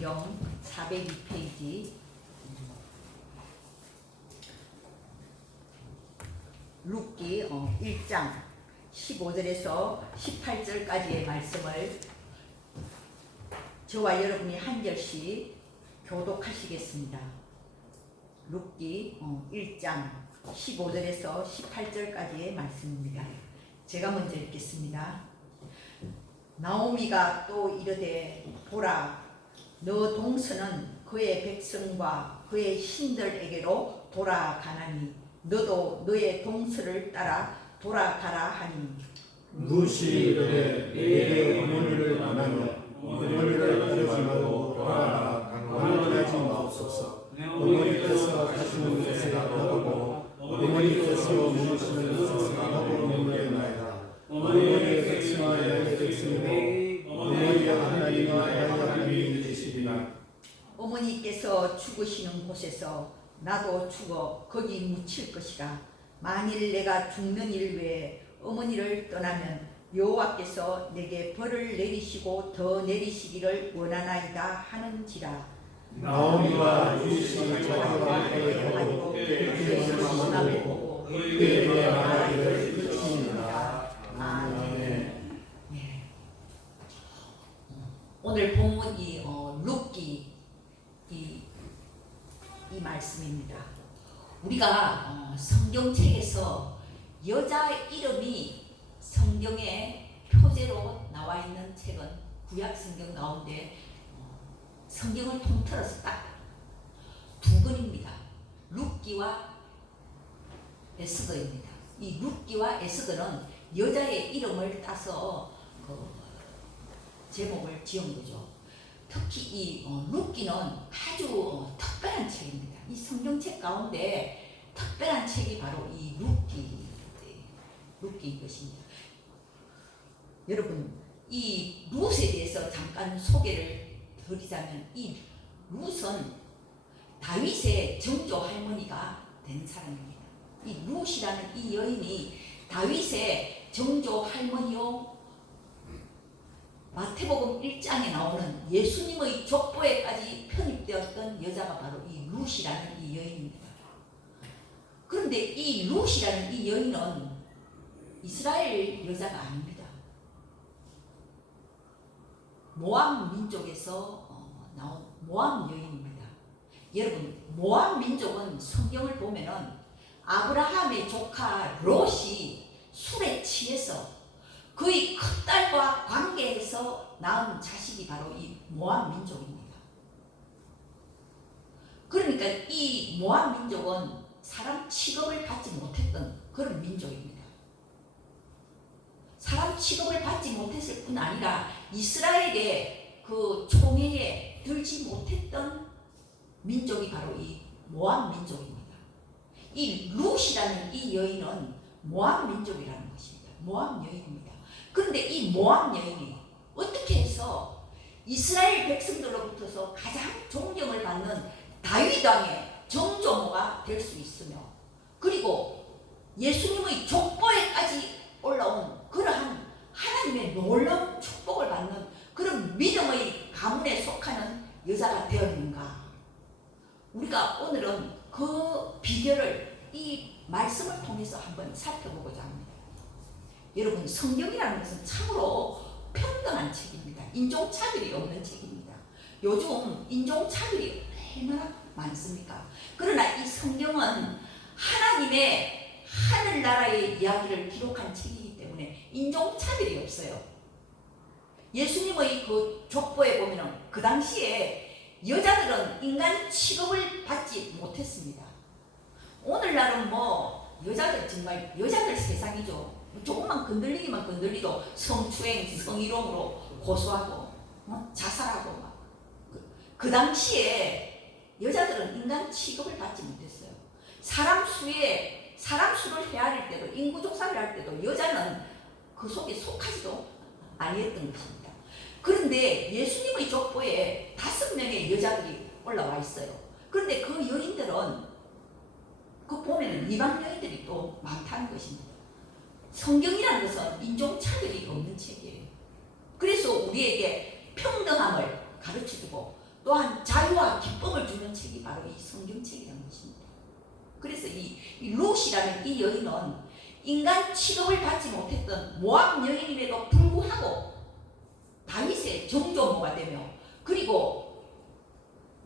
성경 402페이지 룻기 1장 15절에서 18절까지의 말씀을 저와 여러분이 한 절씩 교독하시겠습니다. 룻기 1장 15절에서 18절까지의 말씀입니다. 제가 먼저 읽겠습니다. 나오미가 또 이르되 보라, 너 동서는 그의 백성과 그의 신들에게로 돌아가나니 너도 너의 동서를 따라 돌아가라 하니 룻이 이르되 내게 어머니를 만나며 어머니를 따르지 말고 돌아가라 강권하지 마옵소서. 어머니께서 하시는 것을 나보고 어머니께서 무엇이는 것을 나보고 묻겠나이다. 어머니의 백성이 나의 백성이고 어머니의 하나님이 나의 하나님이 되시리라. 어머니께서 죽으시는 곳에서 나도 죽어 거기 묻힐 것이라. 만일 내가 죽는 일 외에 어머니를 떠나면 여호와께서 내게 벌을 내리시고 더 내리시기를 원하나이다 하는지라. 나오미가 룻이 자기와 함께 가고 그의 심함을 보고 그에게 말하기를 끝이니라. 아멘. 오늘 본문이 룻기 이 말씀입니다. 우리가 성경책에서 여자 이름이 성경에 표제로 나와 있는 책은 구약 성경 가운데 성경을 통틀어서 딱 두 권입니다. 룻기와 에스더입니다. 이 룻기와 에스더는 여자의 이름을 따서 제목을 지은 거죠. 특히 이 룻기는 아주 특별한 책입니다. 이 성경책 가운데 특별한 책이 바로 이 룻기인 것입니다. 여러분, 이 룻에 대해서 잠깐 소개를 드리자면 이 룻은 다윗의 정조 할머니가 된 사람입니다. 이 룻이라는 이 여인이 다윗의 정조 할머니요, 마태복음 1장에 나오는 예수님의 족보에까지 편입되었던 여자가 바로 이 룻이라는 이 여인입니다. 그런데 이 룻이라는 이 여인은 이스라엘 여자가 아닙니다. 모압 민족에서 나온 모압 여인입니다. 여러분, 모압 민족은 성경을 보면은 아브라함의 조카 롯이 술에 취해서 그의 큰딸과 관계해서 낳은 자식이 바로 이 모압 민족입니다. 그러니까 이 모압 민족은 사람 취급을 받지 못했던 그런 민족입니다. 사람 취급을 받지 못했을 뿐 아니라 이스라엘의 그 총회에 들지 못했던 민족이 바로 이 모압 민족입니다. 이 룻이라는 이 여인은 모압 민족이라는 것입니다. 모압 여인입니다. 그런데 이 모압 여인이 어떻게 해서 이스라엘 백성들로부터서 가장 존경을 받는 다윗 왕의 정조모가 될 수 있으며, 그리고 예수님의 족보에까지 올라온 그러한 하나님의 놀라운 축복을 받는 그런 믿음의 가문에 속하는 여자가 되었는가? 우리가 오늘은 그 비결을 이 말씀을 통해서 한번 살펴보고자 합니다. 여러분, 성경이라는 것은 참으로 평등한 책입니다. 인종차별이 없는 책입니다. 요즘 인종차별이 얼마나 많습니까? 그러나 이 성경은 하나님의 하늘나라의 이야기를 기록한 책이기 때문에 인종차별이 없어요. 예수님의 그 족보에 보면 그 당시에 여자들은 인간 취급을 받지 못했습니다. 오늘날은 뭐 여자들 정말 여자들 세상이죠. 조금만 건들리기만 건들리도 성추행, 성희롱으로 고소하고 자살하고 막. 그 당시에 여자들은 인간 취급을 받지 못했어요. 사람 수를 헤아릴 때도, 인구 조사를 할 때도 여자는 그 속에 속하지도 아니었던 것입니다. 그런데 예수님의 족보에 5명의 여자들이 올라와 있어요. 그런데 그 여인들은 그 보면 이방 여인들이 또 많다는 것입니다. 성경이라는 것은 인종차별이 없는 책이에요. 그래서 우리에게 평등함을 가르쳐주고 또한 자유와 기쁨을 주는 책이 바로 이 성경책이라는 것입니다. 그래서 이 룻이라는 이 여인은 인간 취급을 받지 못했던 모압 여인임에도 불구하고 다윗의 정조모가 되며, 그리고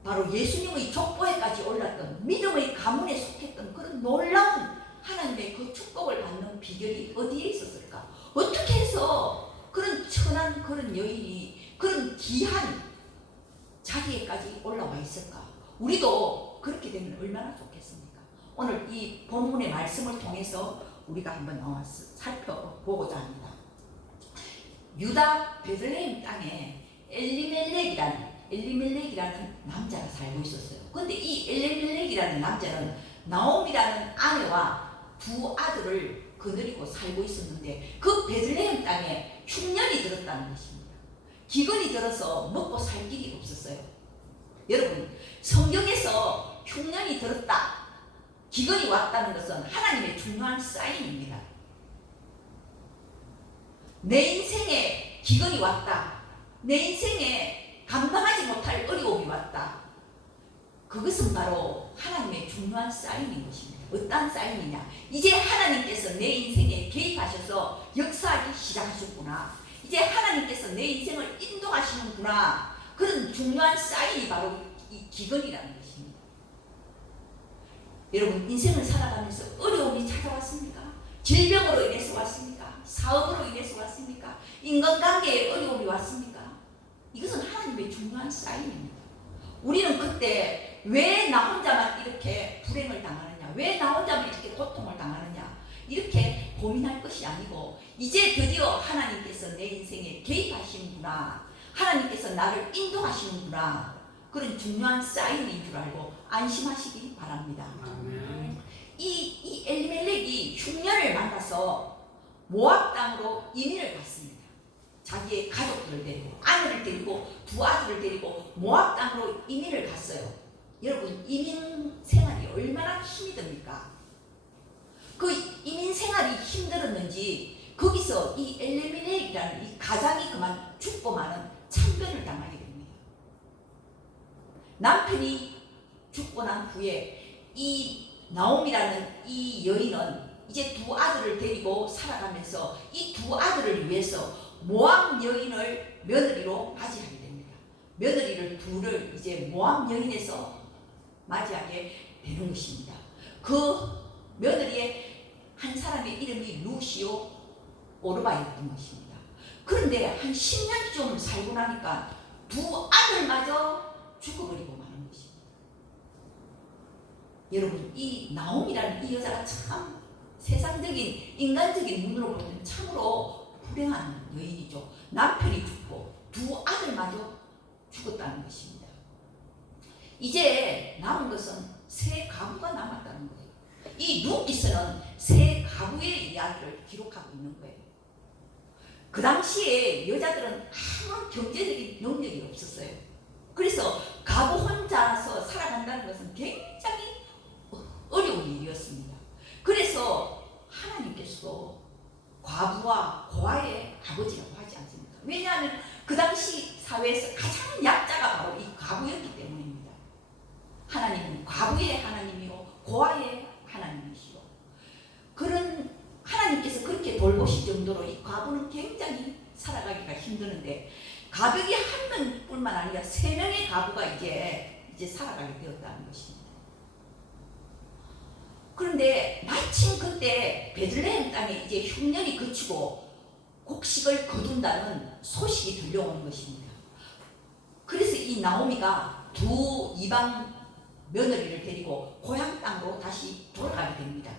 바로 예수님의 족보에까지 올랐던 믿음의 가문에 속했던 그런 놀라운 하나님의 그 축복을 받는 비결이 어디에 있었을까? 어떻게 해서 그런 천한 그런 여인이 그런 귀한 자리에까지 올라와 있을까? 우리도 그렇게 되면 얼마나 좋겠습니까? 오늘 이 본문의 말씀을 통해서 우리가 한번 살펴보고자 합니다. 유다 베들레헴 땅에 엘리멜렉이라는 남자가 살고 있었어요. 그런데 이 엘리멜렉이라는 남자는 나옴이라는 아내와 두 아들을 거느리고 살고 있었는데, 그 베들레헴 땅에 흉년이 들었다는 것입니다. 기근이 들어서 먹고 살 길이 없었어요. 여러분, 성경에서 흉년이 들었다, 기근이 왔다는 것은 하나님의 중요한 사인입니다. 내 인생에 기근이 왔다, 내 인생에 감당하지 못할 어려움이 왔다, 그것은 바로 하나님의 중요한 사인인 것입니다. 어떠한 사인이냐? 이제 하나님께서 내 인생에 개입하셔서 역사하기 시작하셨구나, 이제 하나님께서 내 인생을 인도하시는구나, 그런 중요한 사인이 바로 이 기근이라는 것입니다. 여러분, 인생을 살아가면서 어려움이 찾아왔습니까? 질병으로 인해서 왔습니까? 사업으로 인해서 왔습니까? 인간관계에 어려움이 왔습니까? 이것은 하나님의 중요한 사인입니다. 우리는 그때 왜 나 혼자만 이렇게 불행을 당하느냐, 왜 나 혼자만 이렇게 고통을 당하느냐, 이렇게 고민할 것이 아니고, 이제 드디어 하나님께서 내 인생에 개입하시는구나, 하나님께서 나를 인도하시는구나, 그런 중요한 사인인 줄 알고 안심하시기 바랍니다. 이 엘리멜렉이 흉년을 만나서 모압 땅으로 이민을 갔습니다. 자기의 가족들을 데리고, 아내를 데리고 두 아들을 데리고 모압 땅으로 이민을 갔어요. 여러분, 이민 생활이 얼마나 힘이 듭니까? 그 이민 생활이 힘들었는지 거기서 이 엘리멜렉이라는 이 가장이 그만 죽고만은 참변을 당하게 됩니다. 남편이 죽고 난 후에 이 나옴이라는 이 여인은 이제 두 아들을 데리고 살아가면서 이 두 아들을 위해서 모압 여인을 며느리로 맞이하게 됩니다. 며느리를 둘을 이제 모압 여인에서 맞이하게 되는 것입니다. 그 며느리의 한 사람의 이름이 루시오 오르바였던 것입니다. 그런데 한 10년쯤 살고 나니까 두 아들마저 죽어버리고 마는 것입니다. 여러분, 이 나옴이라는 이 여자가 참 세상적인 인간적인 눈으로 보면 참으로 불행한 여인이죠. 남편이 죽고 두 아들마저 죽었다는 것입니다. 이제 남은 것은 세 가구가 남았다는 거예요. 이 룻기서는 세 가구의 이야기를 기록하고 있는 거예요. 그 당시에 여자들은 아무런 경제적인 능력이 없었어요. 그래서 가구 혼자서 살아간다는 것은 굉장히 어려운 일이었습니다. 그래서 하나님께서도 과부와 고아의 아버지라고 하지 않습니까? 왜냐하면 그 당시 사회에서 가장 약자가 바로 이 과부였기 때문입니다. 하나님은 과부의 하나님이요 고아의 하나님이시요. 그런 하나님께서 그렇게 돌보실 정도로 이 과부는 굉장히 살아가기가 힘드는데, 가족이 한 명뿐만 아니라 세 명의 가부가 이제 살아가게 되었다는 것입니다. 그런데 마침 그때 베들레헴 땅에 이제 흉년이 그치고 곡식을 거둔다는 소식이 들려오는 것입니다. 그래서 이 나오미가 두 이방 며느리를 데리고 고향 땅으로 다시 돌아가게 됩니다.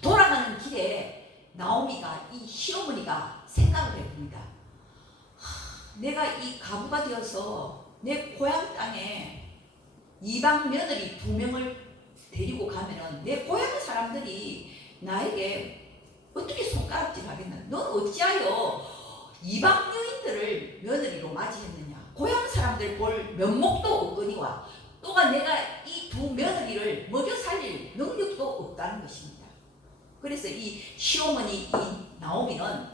돌아가는 길에 나오미가, 이 시어머니가 생각을 해봅니다. 내가 이 가부가 되어서 내 고향 땅에 이방 며느리 두 명을 데리고 가면은 내 고향 사람들이 나에게 어떻게 손가락질 하겠나? 넌 어찌하여 이방 여인들을 며느리로 맞이했느냐? 고향 사람들 볼 면목도 없거니와 또한 내가 이 두 며느리를 먹여 살릴 능력도 없다는 것입니다. 그래서 이 시어머니 이 나오미는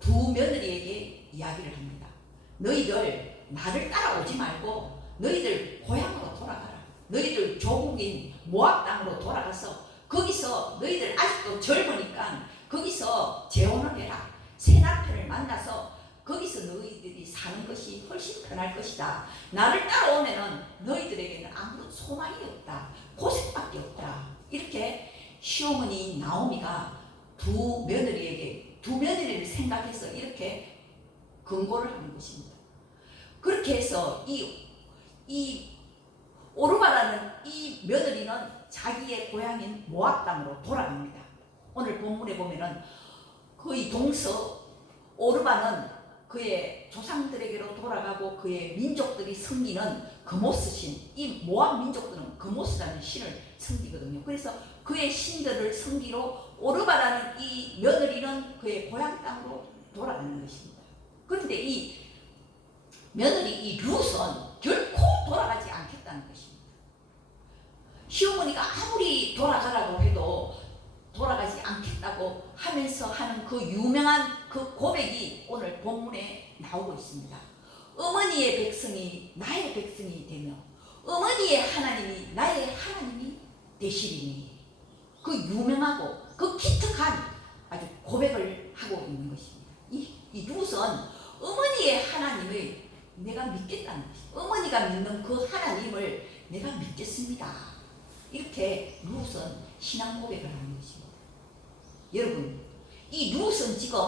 두 며느리에게 이야기를 합니다. 너희들 나를 따라오지 말고 너희들 고향으로 돌아가라. 너희들 조국인 모압 땅으로 돌아가서 거기서 너희들 아직도 젊으니까 거기서 재혼을 해라. 새 남편을 만나서 거기서 너희들이 사는 것이 훨씬 편할 것이다. 나를 따라오면은 너희들에게는 아무런 소망이 없다. 고생밖에 없다. 이렇게 시어머니 나오미가 두 며느리를 생각해서 이렇게 권고를 하는 것입니다. 그렇게 해서 이 오르바라는 이 며느리는 자기의 고향인 모압 땅으로 돌아갑니다. 오늘 본문에 보면은 그의 동서 오르바는 그의 조상들에게로 돌아가고 그의 민족들이 섬기는 그모스신, 이 모압 민족들은 그모스라는 신을 섬기거든요. 그래서 그의 신들을 섬기러 오르바라는 이 며느리는 그의 고향 땅으로 돌아가는 것입니다. 그런데 이 며느리 이 룻은 결코 돌아가지 않겠다는 것입니다. 시어머니가 아무리 돌아가라고 해도 돌아가지 않겠다고 하면서 하는 그 유명한 그 고백이 오늘 본문에 나오고 있습니다. 어머니의 백성이 나의 백성이 되며 어머니의 하나님이 나의 하나님이 되시리니, 그 유명하고 그 기특한 아주 고백을 하고 있는 것입니다. 이 룻은 어머니의 하나님을 내가 믿겠다는 것입니다. 어머니가 믿는 그 하나님을 내가 믿겠습니다. 이렇게 룻은 신앙 고백을 하는 것입니다. 여러분, 이 룻은 지금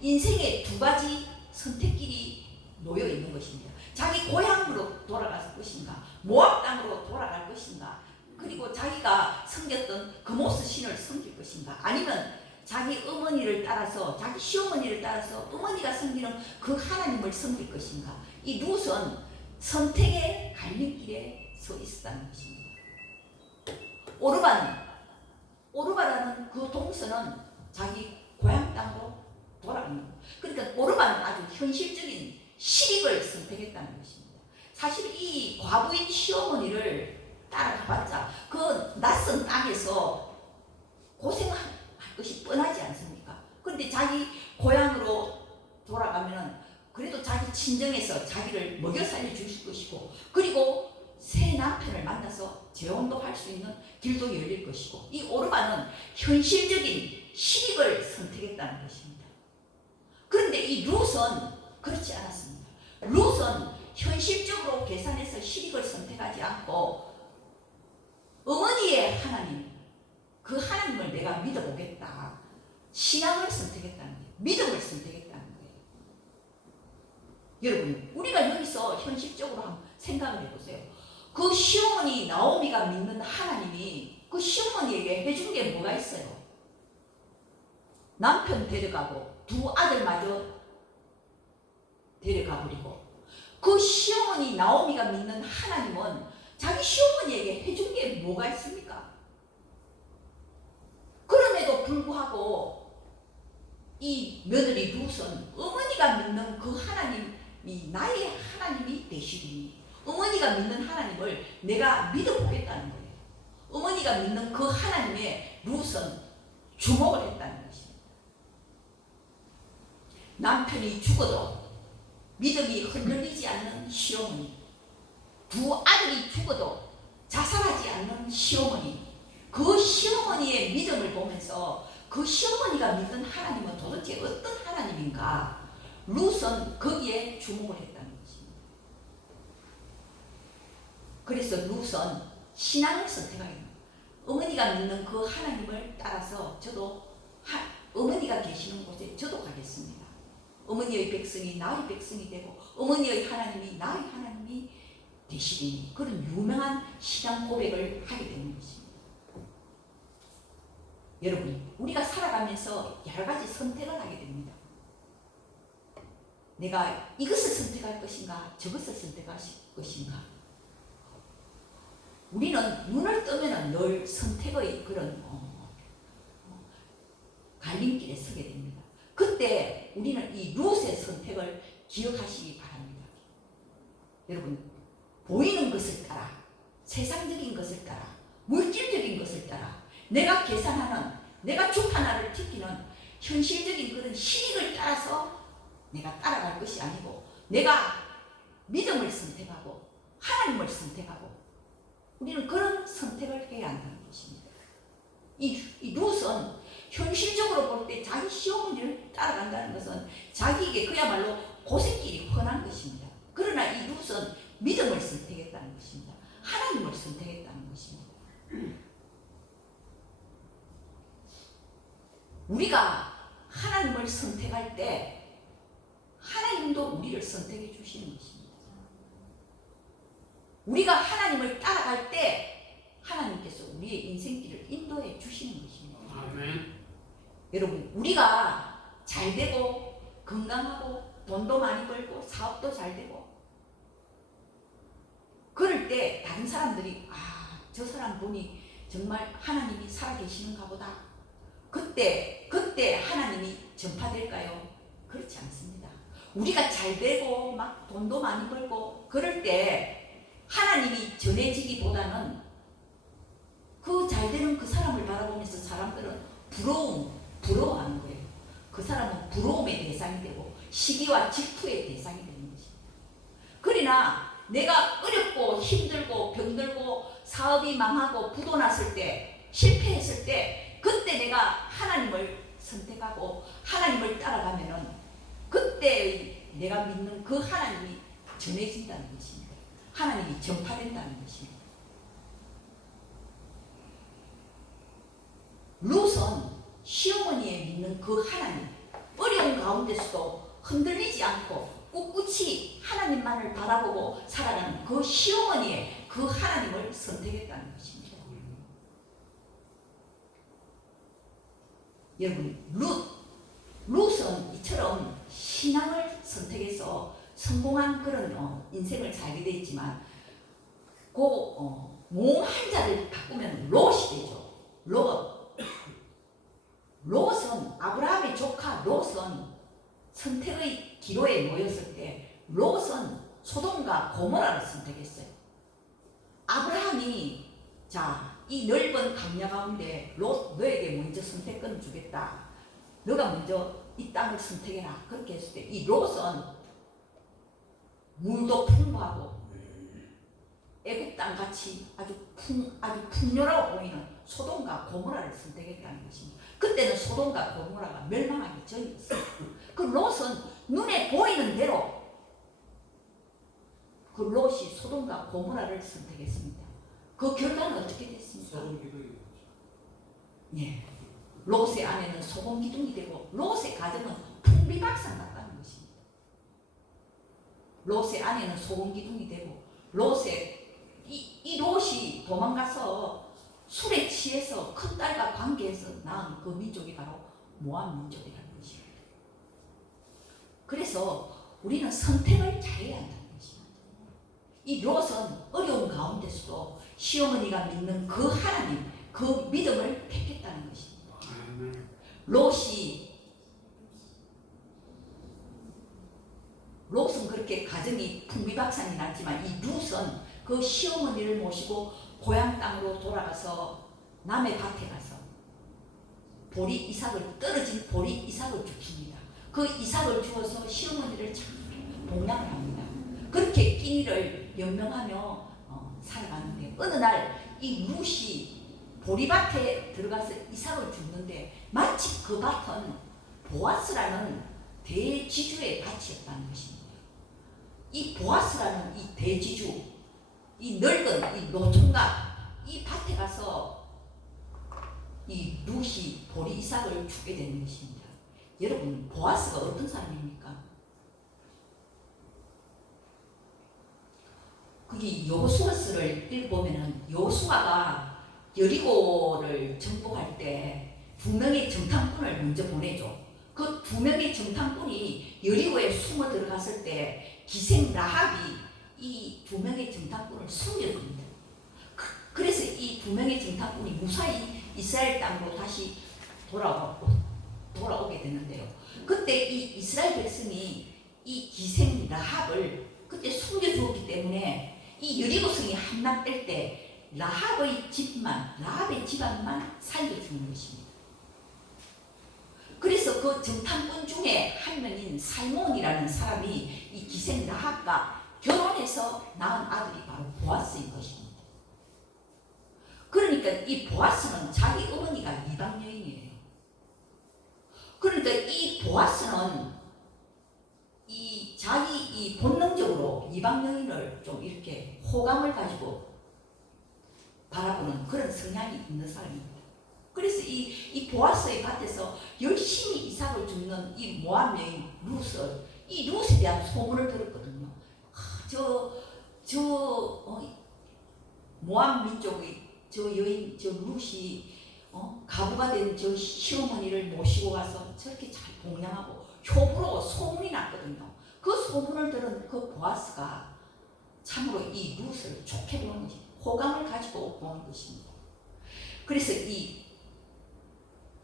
인생의 두 가지 선택길이 놓여 있는 것입니다. 자기 고향으로 돌아갈 것인가, 모압 땅으로 돌아갈 것인가, 그리고 자기가 섬겼던 그모스 신을 섬길 것인가, 아니면 자기 어머니를 따라서, 자기 시어머니를 따라서 어머니가 섬기는 그 하나님을 섬길 것인가. 이 룻은 선택의 갈림길에 서 있었다는 것입니다. 오르바라는 그 동서는 자기 고향 땅으로 돌아가는 거예요. 그러니까 오르바는 아주 현실적인 실익을 선택했다는 것입니다. 사실 이 과부인 시어머니를 따라가봤자 그 낯선 땅에서 고생할 것이 뻔하지 않습니까? 그런데 자기 고향으로 돌아가면은 그래도 자기 친정에서 자기를 먹여 살려 주실 것이고, 그리고 새 남편을 만나서 재혼도 할 수 있는 길도 열릴 것이고, 이 오르바는 현실적인 실익을 선택했다는 것입니다. 그런데 이 룻은 그렇지 않았습니다. 룻은 현실적으로 계산해서 실익을 선택하지 않고 어머니의 하나님, 그 하나님을 내가 믿어보겠다. 신앙을 선택했다는 거예요. 믿음을 선택했다는 거예요. 여러분, 우리가 여기서 현실적으로 한번 생각을 해보세요. 그 시어머니 나오미가 믿는 하나님이 그 시어머니에게 해준 게 뭐가 있어요? 남편 데려가고 두 아들마저 데려가 버리고, 그 시어머니 나오미가 믿는 하나님은 자기 시어머니에게 해준 게 뭐가 있습니까? 그럼에도 불구하고 이 며느리 룻은 어머니가 믿는 그 하나님이 나의 하나님이 되시리니, 어머니가 믿는 하나님을 내가 믿어보겠다는 거예요. 어머니가 믿는 그 하나님의 룻은 주목을 했다는 것입니다. 남편이 죽어도 믿음이 흔들리지 않는 시어머니, 두 아들이 죽어도 자살하지 않는 시어머니, 그 시어머니의 믿음을 보면서 그 시어머니가 믿는 하나님은 도대체 어떤 하나님인가, 룻은 거기에 주목을 했다는 것입니다. 그래서 룻은 신앙을 선택하게 됩니다. 어머니가 믿는 그 하나님을 따라서 저도 어머니가 계시는 곳에 저도 가겠습니다. 어머니의 백성이 나의 백성이 되고 어머니의 하나님이 나의 하나님이 되시리니, 그런 유명한 신앙 고백을 하게 되는 것입니다. 여러분, 우리가 살아가면서 여러 가지 선택을 하게 됩니다. 내가 이것을 선택할 것인가, 저것을 선택할 것인가. 우리는 눈을 뜨면 늘 선택의 그런 갈림길에 서게 됩니다. 그때 우리는 이 룻의 선택을 기억하시기 바랍니다. 여러분, 보이는 것을 따라, 세상적인 것을 따라, 물질적인 것을 따라, 내가 계산하는, 내가 주 하나를 지키는 현실적인 그런 실익을 따라서 내가 따라갈 것이 아니고, 내가 믿음을 선택하고 하나님을 선택하고 우리는 그런 선택을 해야 한다는 것입니다. 이 룻은 현실적으로 볼 때 자기 시어머니를 따라간다는 것은 자기에게 그야말로 고생길이 훤한 것입니다. 그러나 이 룻은 믿음을 선택했다는 것입니다. 하나님을 선택했다는 것입니다. 우리가 하나님을 선택할 때 하나님도 우리를 선택해 주시는 것입니다. 우리가 하나님을 따라갈 때 하나님께서 우리의 인생길을 인도해 주시는 것입니다. 아멘. 여러분, 우리가 잘 되고 건강하고 돈도 많이 벌고 사업도 잘 되고 그럴 때 다른 사람들이 저 사람 보니 정말 하나님이 살아계시는가 보다. 그때 하나님이 전파될까요? 그렇지 않습니다. 우리가 잘 되고 막 돈도 많이 벌고 그럴 때 하나님이 전해지기보다는 그 잘 되는 그 사람을 바라보면서 사람들은 부러워하는 거예요. 그 사람은 부러움의 대상이 되고 시기와 질투의 대상이 되는 것입니다. 그러나 내가 어렵고 힘들고 병들고 사업이 망하고 부도 났을 때 실패했을 때 그때 내가 하나님을 선택하고 하나님을 따라가면은 그때 내가 믿는 그 하나님이 전해진다는 것입니다. 하나님이 전파된다는 것입니다. 룻은 시어머니의 믿는 그 하나님, 어려운 가운데서도 흔들리지 않고 꿋꿋이 하나님만을 바라보고 살아가는 그 시어머니의 그 하나님을 선택했다는 것입니다. 여러분, 룻은 이처럼 신앙을 선택해서 성공한 그런 인생을 살게 되어 있지만 몸 한자를 바꾸면 롯이 되죠. 롯은 아브라함의 조카 롯은 선택의 기로에 놓였을 때 롯은 소돔과 고모라를 선택했어요. 아브라함이 이 넓은 강야 가운데 롯 너에게 먼저 선택권을 주겠다. 너가 먼저 이 땅을 선택해라. 그렇게 했을 때 이 롯은 물도 풍부하고 애굽 땅 같이 아주 풍요로워 보이는 소돔과 고모라를 선택했다는 것입니다. 그때는 소돔과 고모라가 멸망하기 전이었어요. 그 롯은 눈에 보이는 대로 그 롯이 소돔과 고모라를 선택했습니다. 그 결과는 어떻게 됐습니까? 소금 기둥이 예, 롯의 아내는 소금 기둥이 되고 롯의 가정은 풍비박산 났다는 것입니다. 롯의 아내는 소금 기둥이 되고 이 롯이 도망가서 술에 취해서 큰 딸과 관계해서 낳은 그 민족이 바로 모압 민족이라는 것입니다. 그래서 우리는 선택을 잘해야 한다는 것입니다. 이 롯은 어려운 가운데서도 시어머니가 믿는 그 하나님, 그 믿음을 택했다는 것입니다. 롯은 그렇게 가정이 풍비박산이 났지만 이 룻은 그 시어머니를 모시고 고향 땅으로 돌아가서 남의 밭에 가서 떨어진 보리 이삭을 죽습니다. 그 이삭을 주어서 시어머니를 잘 봉양을 합니다. 그렇게 끼니를 연명하며 살아가는데 어느 날 이 룻이 보리밭에 들어가서 이삭을 줍는데 마치 그 밭은 보아스라는 대지주의 밭이었다는 것입니다. 이 보아스라는 이 대지주, 이 늙은 이 노총각, 이 밭에 가서 이 룻이 보리 이삭을 주게 되는 것입니다. 여러분, 보아스가 어떤 사람입니까? 거기 여호수아서를 읽어보면은 여호수아가 여리고를 정복할 때 2명의 정탐꾼을 먼저 보내죠. 그 2명의 정탐꾼이 여리고에 숨어 들어갔을 때 기생 라합이 이 2명의 정탐꾼을 숨겨줍니다. 그래서 이 2명의 정탐꾼이 무사히 이스라엘 땅으로 다시 돌아오게 되는데요. 그때 이 이스라엘 백성이 이 기생 라합을 그때 숨겨주었기 때문에 이 여리고성이 함락될 때 라합의 집안만 살려주는 것입니다. 그래서 그 정탐꾼 중에 한 명인 살몬이라는 사람이 이 기생 라합과 결혼해서 낳은 아들이 바로 보아스인 것입니다. 그러니까 이 보아스는 자기 어머니가 이방 여인이에요. 그러니까 이 보아스는 자기 본능적으로 이방 여인을 좀 이렇게 호감을 가지고 바라보는 그런 성향이 있는 사람입니다. 그래서 이 보아스의 밭에서 열심히 이삭을 줍는 이 모압 여인 이 룻에 대한 소문을 들었거든요. 모압 민족의 저 여인, 저 룻이 가부가 된 저 시어머니를 모시고 가서 저렇게 잘 봉양하고 효부로 소문이 났거든요. 그 소문을 들은 그 보아스가 참으로 이 룻을 좋게 보는 것이 호감을 가지고 보는 것입니다. 그래서 이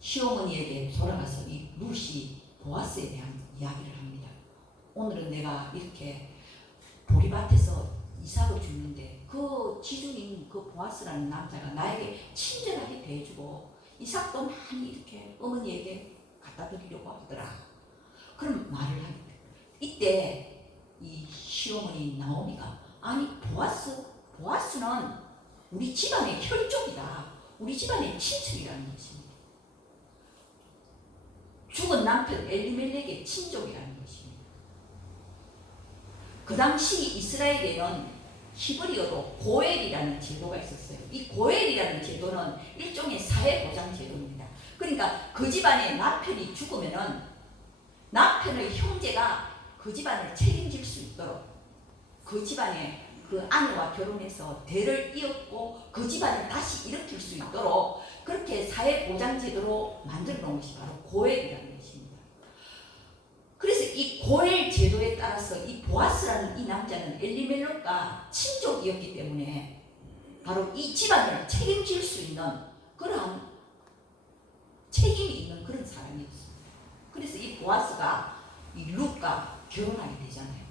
시어머니에게 돌아가서 이 룻이 보아스에 대한 이야기를 합니다. 오늘은 내가 이렇게 보리밭에서 이삭을 줍는데 그 지주인 그 보아스라는 남자가 나에게 친절하게 대해주고 이삭도 많이 이렇게 어머니에게 갖다 드리려고 하더라. 그럼 말을 합니다. 이때 이 시어머니 나오미가 아니 보아스는 우리 집안의 혈족이다. 우리 집안의 친척이라는 것입니다. 죽은 남편 엘리멜렉의 친족이라는 것입니다. 그 당시 이스라엘에는 히브리어로 고엘이라는 제도가 있었어요. 이 고엘이라는 제도는 일종의 사회보장 제도입니다. 그러니까 그 집안에 남편이 죽으면은 남편의 형제가 그 집안을 책임질 수 있도록 그 집안에 그 아내와 결혼해서 대를 이었고 그 집안을 다시 일으킬 수 있도록 그렇게 사회보장제도로 만들어 놓은 것이 바로 고엘이라는 것입니다. 그래서 이 고엘 제도에 따라서 이 보아스라는 이 남자는 엘리멜렉과 친족이었기 때문에 바로 이 집안을 책임질 수 있는 그러한 책임이 있는 그런 사람이었습니다. 그래서 이 보아스가 이 룻과 결혼하게 되잖아요.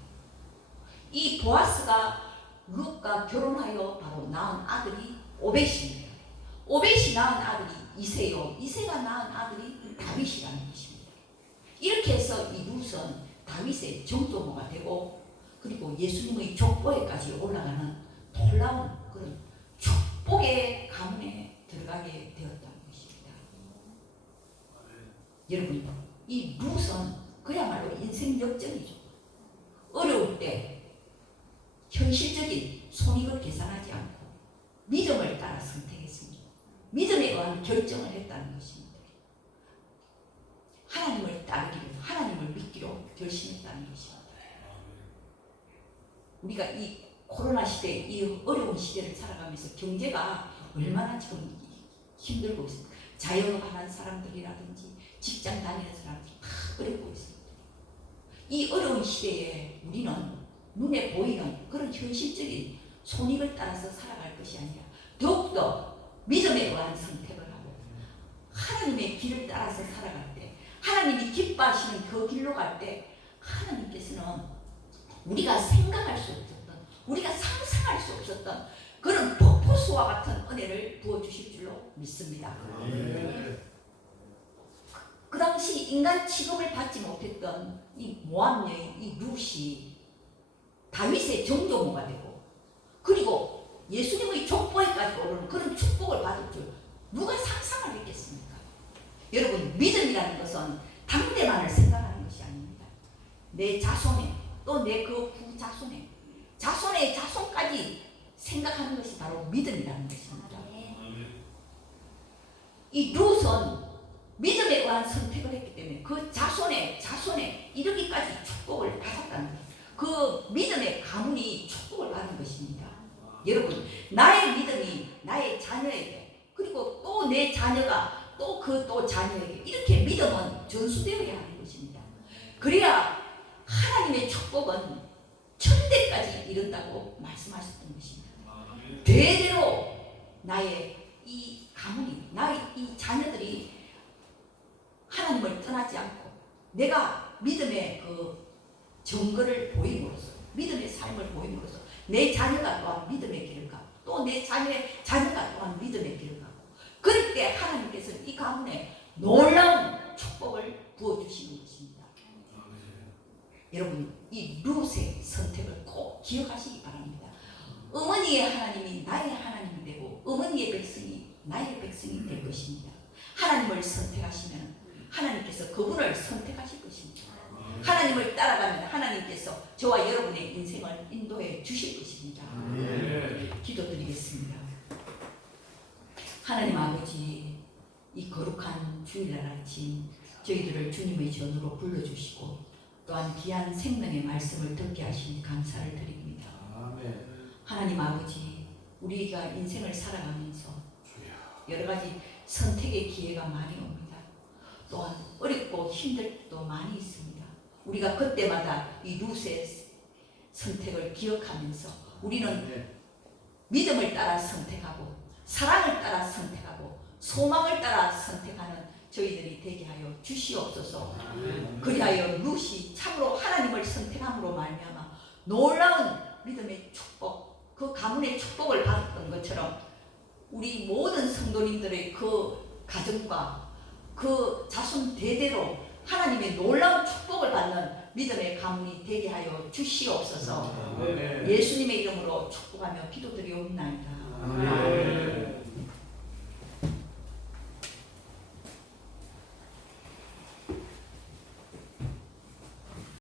이 보아스가 룻과 결혼하여 바로 낳은 아들이 오벳입니다. 오벳이 낳은 아들이 이새요. 이새가 낳은 아들이 다윗이라는 것입니다. 이렇게 해서 이 룻은 다윗의 정조모가 되고 그리고 예수님의 족보에까지 올라가는 놀라운 그런 축복의 가문에 들어가게 되었다는 것입니다. 여러분, 이 룻은 그야말로 인생 역전이죠. 어려울 때 현실적인 손익을 계산하지 않고 믿음을 따라 선택했습니다. 믿음에 의한 결정을 했다는 것입니다. 하나님을 따르기로, 하나님을 믿기로 결심했다는 것입니다. 우리가 이 코로나 시대, 이 어려운 시대를 살아가면서 경제가 얼마나 지금 힘들고 있습니다. 자영업하는 사람들이라든지 직장 다니는 사람들이 다 어렵고 있습니다. 이 어려운 시대에 우리는 눈에 보이는 그런 현실적인 손익을 따라서 살아갈 것이 아니라 더욱더 믿음에 의한 선택을 하고 하나님의 길을 따라서 살아갈 때 하나님이 기뻐하시는 그 길로 갈 때 하나님께서는 우리가 생각할 수 없었던 우리가 상상할 수 없었던 그런 폭포수와 같은 은혜를 부어주실 줄로 믿습니다. 그 당시 인간 취급을 받지 못했던 이 모압 여인 이 룻이 다윗의 정조모가 되고 그리고 예수님의 족보에까지 오르는 그런 축복을 받을 줄 누가 상상을 했겠습니까? 여러분, 믿음이라는 것은 당대만을 생각하는 것이 아닙니다. 내 자손에 또 내 그 후자손에 자손의 자손까지 생각하는 것이 바로 믿음이라는 것입니다. 이 룻은 믿음에 의한 선택을 했기 때문에 그 자손에 이르기까지 축복을 받았다는 거예요. 그 믿음의 가문이 축복을 받은 것입니다. 여러분, 나의 믿음이 나의 자녀에게 그리고 또 내 자녀가 또 그 또 자녀에게 이렇게 믿음은 전수되어야 하는 것입니다. 그래야 하나님의 축복은 천대까지 이른다고 말씀하셨던 것입니다. 대대로 나의 이 가문이 나의 이 자녀들이 하나님을 떠나지 않고 내가 믿음의 그 증거를 보임으로써 믿음의 삶을 보임으로써 내 자녀가 또한 믿음의 길을 가고 또 내 자녀의 자녀가 또한 믿음의 길을 가고 그럴 때 하나님께서는 이 가문에 놀라운 축복을 부어주시는 것입니다. 여러분 이 룻의 선택을 꼭 기억하시기 바랍니다. 어머니의 하나님이 나의 하나님이 되고 어머니의 백성이 나의 백성이 될 것입니다. 하나님을 선택하시면 하나님께서 그분을 선택하실 것입니다. 하나님을 따라가면 하나님께서 저와 여러분의 인생을 인도해 주실 것입니다. 기도드리겠습니다. 하나님 아버지, 이 거룩한 주일날 아침 저희들을 주님의 전으로 불러주시고 또한 귀한 생명의 말씀을 듣게 하시니 감사를 드립니다. 하나님 아버지, 우리가 인생을 살아가면서 여러 가지 선택의 기회가 많이 옵니다. 또한 어렵고 힘들 때도 많이 있습니다. 우리가 그때마다 이 룻의 선택을 기억하면서 우리는 믿음을 따라 선택하고 사랑을 따라 선택하고 소망을 따라 선택하는 저희들이 되게 하여 주시옵소서. 그리하여 룻이 참으로 하나님을 선택함으로 말미암아 놀라운 믿음의 축복, 그 가문의 축복을 받았던 것처럼 우리 모든 성도님들의 그 가정과 그 자손 대대로 하나님의 놀라운 축복을 받는 믿음의 가문이 되게 하여 주시옵소서. 예수님의 이름으로 축복하며 기도드리옵나이다.